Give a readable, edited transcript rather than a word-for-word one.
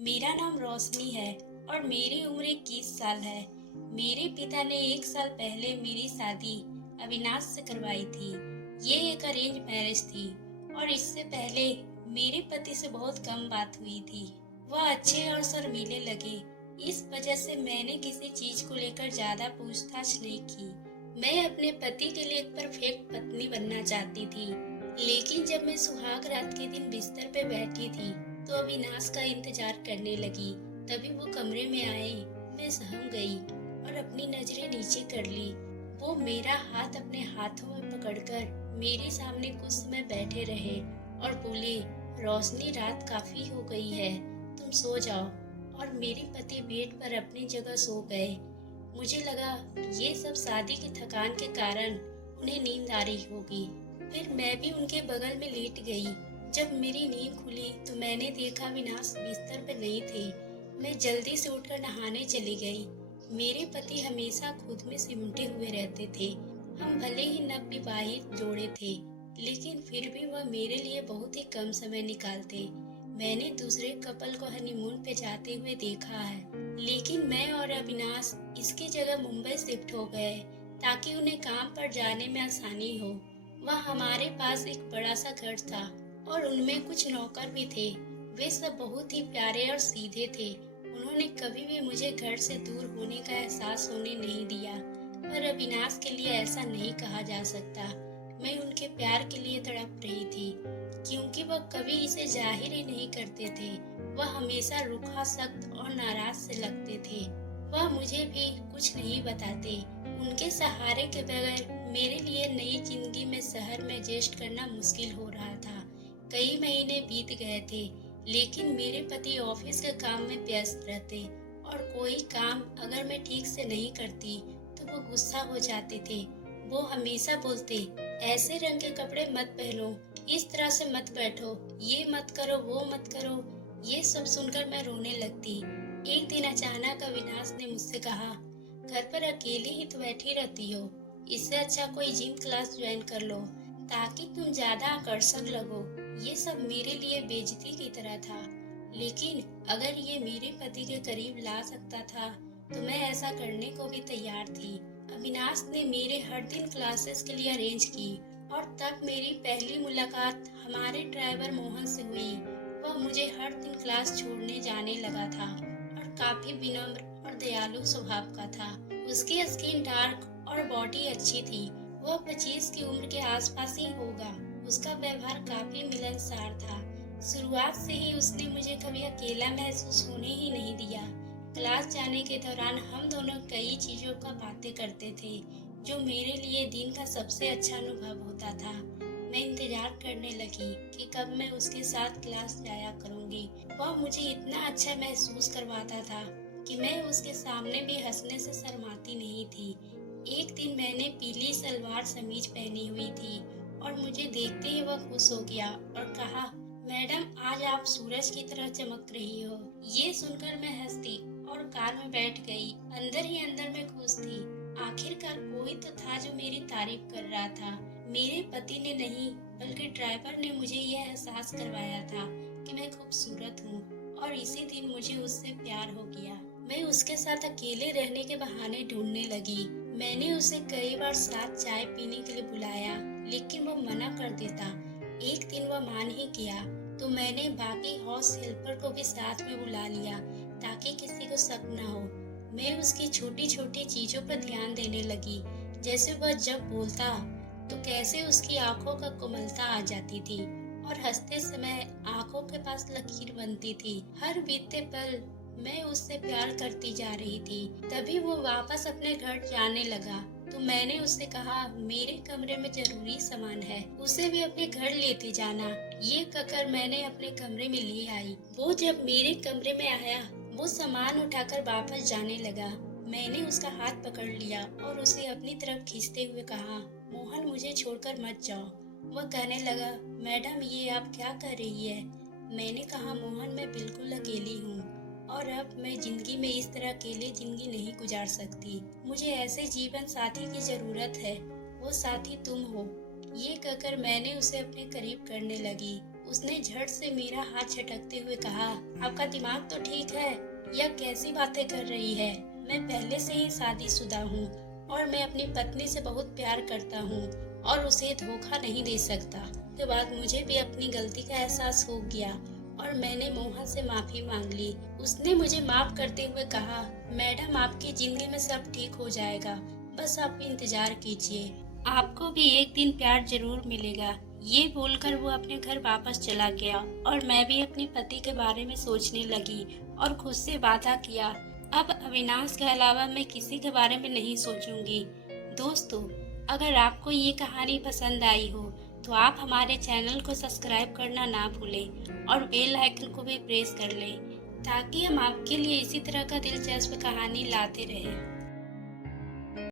मेरा नाम रोशनी है और मेरी उम्र 21 साल है। मेरे पिता ने 1 साल पहले मेरी शादी अविनाश से करवाई थी। ये एक अरेंज मैरिज थी और इससे पहले मेरे पति से बहुत कम बात हुई थी। वह अच्छे और शर्मीले लगे। इस वजह से मैंने किसी चीज को लेकर ज्यादा पूछताछ नहीं की। मैं अपने पति के लिए एक परफेक्ट पत्नी बनना चाहती थी। लेकिन जब मैं सुहाग रात के दिन बिस्तर पे बैठी थी तो अविनाश का इंतजार करने लगी। तभी वो कमरे में आए। मैं सहम गई और अपनी नजरें नीचे कर ली। वो मेरा हाथ अपने हाथों में पकड़कर मेरे सामने कुछ समय बैठे रहे और बोले, रोशनी, रात काफी हो गई है, तुम सो जाओ। और मेरे पति बेड पर अपनी जगह सो गए। मुझे लगा ये सब शादी की थकान के कारण उन्हें नींद आ रही होगी। फिर मैं भी उनके बगल में लेट गई। जब मेरी नींद खुली तो मैंने देखा विनाश बिस्तर पर नहीं थे। मैं जल्दी से उठकर नहाने चली गई। मेरे पति हमेशा खुद में सिमटे हुए रहते थे। हम भले ही नवविवाहित जोड़े थे, लेकिन फिर भी वह मेरे लिए बहुत ही कम समय निकालते। मैंने दूसरे कपल को हनीमून पे जाते हुए देखा है, लेकिन मैं और अविनाश इसकी जगह मुंबई शिफ्ट हो गए ताकि उन्हें काम पर जाने में आसानी हो। वह हमारे पास एक बड़ा सा घर था और उनमें कुछ नौकर भी थे। वे सब बहुत ही प्यारे और सीधे थे। उन्होंने कभी भी मुझे घर से दूर होने का एहसास होने नहीं दिया। पर अविनाश के लिए ऐसा नहीं कहा जा सकता। मैं उनके प्यार के लिए तड़प रही थी, क्योंकि वह कभी इसे जाहिर ही नहीं करते थे। वह हमेशा रूखा, सख्त और नाराज से लगते थे। वह मुझे भी कुछ नहीं बताते। उनके सहारे के बगैर मेरे लिए नई जिंदगी में शहर में एडजस्ट करना मुश्किल हो रहा था। कई महीने बीत गए थे, लेकिन मेरे पति ऑफिस के काम में व्यस्त रहते और कोई काम अगर मैं ठीक से नहीं करती तो वो गुस्सा हो जाते थे। वो हमेशा बोलते, ऐसे रंग के कपड़े मत पहनो, इस तरह से मत बैठो, ये मत करो, वो मत करो। ये सब सुनकर मैं रोने लगती। एक दिन अचानक अविनाश ने मुझसे कहा, घर पर अकेली ही तो बैठी रहती हो, इससे अच्छा कोई जिम क्लास ज्वाइन कर लो ताकि तुम ज्यादा आकर्षक लगो। ये सब मेरे लिए बेइज्जती की तरह था, लेकिन अगर ये मेरे पति के करीब ला सकता था तो मैं ऐसा करने को भी तैयार थी। अविनाश ने मेरे हर दिन क्लासेस के लिए अरेंज की और तब मेरी पहली मुलाकात हमारे ड्राइवर मोहन से हुई। वह मुझे हर दिन क्लास छोड़ने जाने लगा था और काफी विनम्र और दयालु स्वभाव का था। उसकी स्किन डार्क और बॉडी अच्छी थी। वह 25 की उम्र के आसपास ही होगा। उसका व्यवहार काफी मिलनसार था। शुरुआत से ही उसने मुझे कभी अकेला महसूस होने ही नहीं दिया। क्लास जाने के दौरान हम दोनों कई चीजों का बातें करते थे, जो मेरे लिए दिन का सबसे अच्छा अनुभव होता था। मैं इंतजार करने लगी कि कब मैं उसके साथ क्लास जाया करूंगी। वह मुझे इतना अच्छा महसूस करवाता था कि मैं उसके सामने भी हंसने से शर्माती नहीं थी। एक दिन मैंने पीली सलवार समीज पहनी हुई थी और मुझे देखते ही वह खुश हो गया और कहा, मैडम, आज आप सूरज की तरह चमक रही हो। ये सुनकर मैं हंसती और कार में बैठ गई। अंदर ही अंदर मैं खुश थी। आखिरकार कोई तो था जो मेरी तारीफ कर रहा था। मेरे पति ने नहीं, बल्कि ड्राइवर ने मुझे यह एहसास करवाया था कि मैं खूबसूरत हूँ और इसी दिन मुझे उससे प्यार हो गया। मैं उसके साथ अकेले रहने के बहाने ढूंढने लगी। मैंने उसे कई बार साथ चाय पीने के लिए बुलाया, लेकिन वो मना कर देता। एक दिन वह मान ही गया तो मैंने बाकी हाउस हेल्पर को भी साथ में बुला लिया ताकि किसी को शक न हो। मैं उसकी छोटी छोटी चीजों पर ध्यान देने लगी, जैसे वह जब बोलता तो कैसे उसकी आंखों का कोमलता आ जाती थी और हंसते समय आंखों के पास लकीर बनती थी। हर बीते पल मैं उससे प्यार करती जा रही थी। तभी वो वापस अपने घर जाने लगा तो मैंने उससे कहा, मेरे कमरे में जरूरी सामान है, उसे भी अपने घर लेते जाना। ये कहकर मैंने अपने कमरे में ले आई। वो जब मेरे कमरे में आया, वो सामान उठाकर वापस जाने लगा। मैंने उसका हाथ पकड़ लिया और उसे अपनी तरफ खींचते हुए कहा, मोहन, मुझे छोड़कर मत जाओ। वह कहने लगा, मैडम, ये आप क्या कर रही है? मैंने कहा, मोहन, मैं बिल्कुल अकेली हूँ और अब मैं जिंदगी में इस तरह अकेले जिंदगी नहीं गुजार सकती। मुझे ऐसे जीवन साथी की जरूरत है। वो साथी तुम हो। ये कहकर मैंने उसे अपने करीब करने लगी। उसने झट से मेरा हाथ झटकते हुए कहा, आपका दिमाग तो ठीक है? यह कैसी बातें कर रही है? मैं पहले से ही शादीशुदा हूँ और मैं अपनी पत्नी से बहुत प्यार करता हूँ और उसे धोखा नहीं दे सकता। के बाद मुझे भी अपनी गलती का एहसास हो गया और मैंने मोहा से माफी मांग ली। उसने मुझे माफ करते हुए कहा, मैडम आपकी जिंदगी में सब ठीक हो जाएगा, बस आप इंतजार कीजिए, आपको भी एक दिन प्यार जरूर मिलेगा। ये बोलकर वो अपने घर वापस चला गया और मैं भी अपने पति के बारे में सोचने लगी और खुद से वादा किया, अब अविनाश के अलावा मैं किसी के बारे में नहीं सोचूंगी। दोस्तों, अगर आपको ये कहानी पसंद आई हो तो आप हमारे चैनल को सब्सक्राइब करना ना भूलें और बेल आइकन को भी प्रेस कर लें ताकि हम आपके लिए इसी तरह का दिलचस्प कहानी लाते रहें।